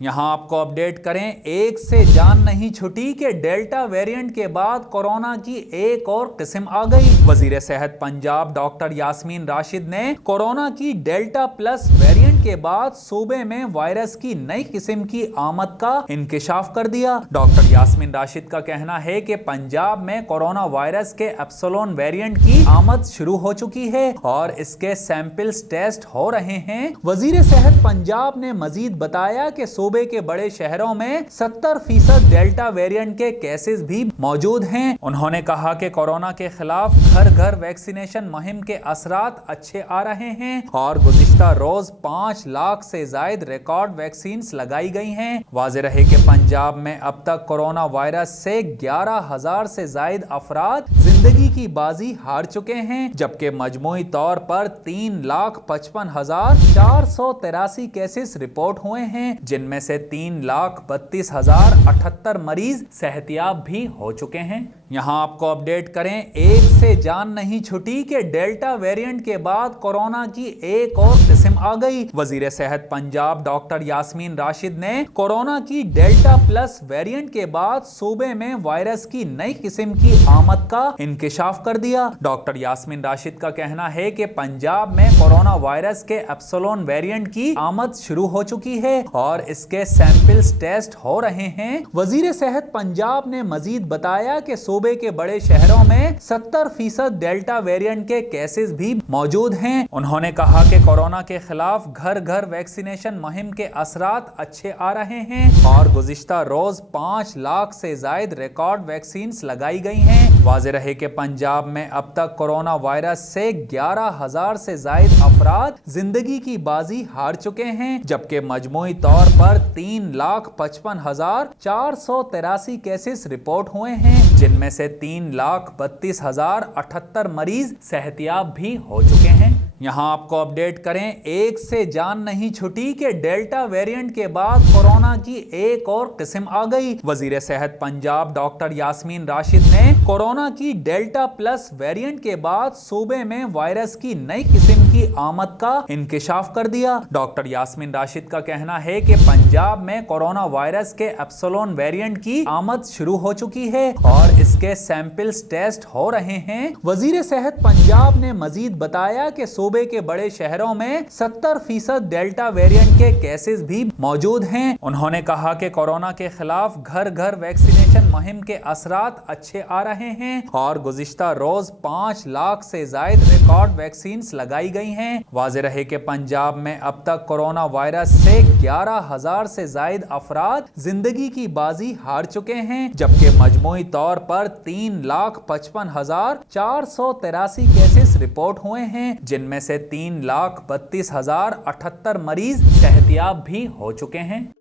यहाँ आपको अपडेट करें, एक से जान नहीं छुटी कि डेल्टा वेरिएंट के बाद कोरोना की एक और किस्म आ गई। वजीर सेहत पंजाब डॉक्टर यास्मीन राशिद ने कोरोना की डेल्टा प्लस वेरिएंट के बाद सूबे में वायरस की नई किस्म की आमद का इंकशाफ कर दिया। डॉक्टर यास्मीन राशिद का कहना है कि पंजाब में कोरोना वायरस के एप्सिलॉन वेरिएंट की आमद शुरू हो चुकी है और इसके सैंपल्स टेस्ट हो रहे हैं। वजीर सेहत पंजाब ने मजीद बताया कि सूबे के बड़े शहरों में 70% डेल्टा वेरिएंट के केसेस भी मौजूद हैं। उन्होंने कहा कि कोरोना के खिलाफ घर घर वैक्सीनेशन मुहिम के असरात अच्छे आ रहे हैं और गुज़िश्ता रोज 5 लाख से जायद रिकॉर्ड वैक्सीन लगाई गई हैं। वाज़ेह रहे कि पंजाब में अब तक कोरोना वायरस से 11,000 से जायद अफराद जिंदगी की बाजी हार चुके हैं, जबकि मजमूई तौर पर 3,55,483 केसेस रिपोर्ट हुए हैं, जिनमें से 3,32,078 मरीज सेहतियाब भी हो चुके हैं। यहाँ आपको अपडेट करें, एक से जान नहीं छुटी कि डेल्टा वेरिएंट के बाद कोरोना की एक और किस्म आ गई। वजीर सेहत पंजाब डॉक्टर यास्मीन राशिद ने कोरोना की डेल्टा प्लस वेरिएंट के बाद सूबे में वायरस की नई किस्म की आमद का इंकशाफ कर दिया। डॉक्टर यास्मीन राशिद का कहना है कि पंजाब में कोरोना वायरस के एप्सिलॉन वेरिएंट की आमद शुरू हो चुकी है और इसके सैंपल्स टेस्ट हो रहे हैं। वजीर सेहत पंजाब ने मजीद बताया कि सूबे के बड़े शहरों में 70% डेल्टा वेरिएंट के केसेस भी मौजूद हैं। उन्होंने कहा कि कोरोना के खिलाफ घर घर वैक्सीनेशन मुहिम के असरात अच्छे आ रहे हैं और गुज़िश्ता रोज 5 लाख से जायद रिकॉर्ड वैक्सीन लगाई गई हैं। वाज़ेह रहे कि पंजाब में अब तक कोरोना वायरस से 11,000 से जायद अफराद जिंदगी की बाजी हार चुके हैं, जबकि मजमूई तौर पर 3,55,483 केसेस रिपोर्ट हुए हैं, जिनमें से 3,32,078 मरीज सेहतियाब भी हो चुके हैं। यहाँ आपको अपडेट करें, एक से जान नहीं छुटी कि डेल्टा वेरिएंट के बाद कोरोना की एक और किस्म आ गई। वजीर सेहत पंजाब डॉक्टर यास्मीन राशिद ने कोरोना की डेल्टा प्लस वेरिएंट के बाद सूबे में वायरस की नई किस्म की आमद का इंकशाफ कर दिया। डॉक्टर यास्मीन राशिद का कहना है कि पंजाब में कोरोना वायरस के एप्सिलॉन वेरिएंट की आमद शुरू हो चुकी है और इसके सैंपल्स टेस्ट हो रहे हैं। वजीर सेहत पंजाब ने मजीद बताया कि सूबे के बड़े शहरों में 70% डेल्टा वेरिएंट के केसेस भी मौजूद हैं। उन्होंने कहा कि कोरोना के खिलाफ घर घर वैक्सीनेशन मुहिम के असरात अच्छे आ रहे हैं और गुज़िश्ता रोज 5 लाख से जायद रिकॉर्ड वैक्सीन लगाई गई हैं। वाज़ेह रहे कि पंजाब में अब तक कोरोना वायरस से 11,000 से जायद अफराद जिंदगी की बाजी हार चुके हैं, जबकि मजमूई तौर पर 3,55,483 केसेस रिपोर्ट हुए हैं, जिनमें से 3,32,078 मरीज सेहतियाब भी हो चुके हैं।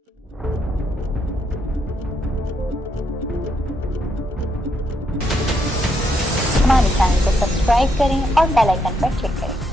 हमारे चैनल को सब्सक्राइब करें और बेल आइकन पर क्लिक करें।